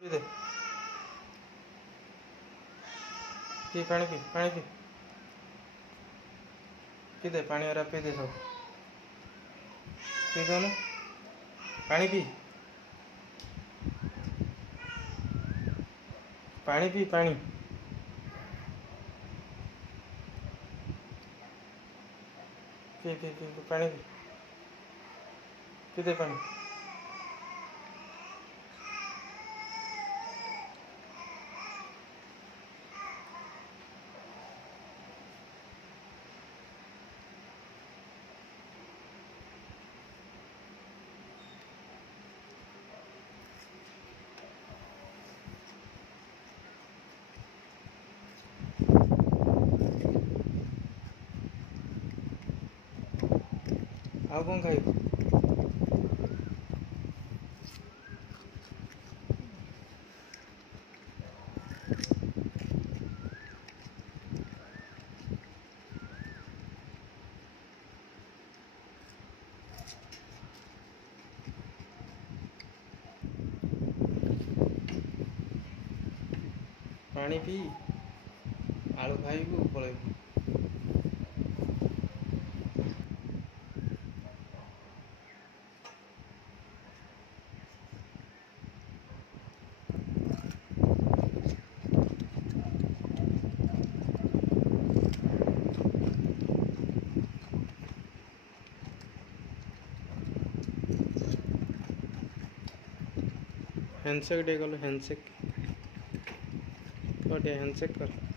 P दे P पानी P दे पानी और पी दे सब पी दो ना पानी पी पानी पानी पी दे पानी। ଆଉ କ'ଣ ଖାଇବୁ? ପାଣି ପି ଆଳୁ ଖାଇବୁ ପଳେଇବୁ। हैंडशेक टे कल हैंडशेक कर।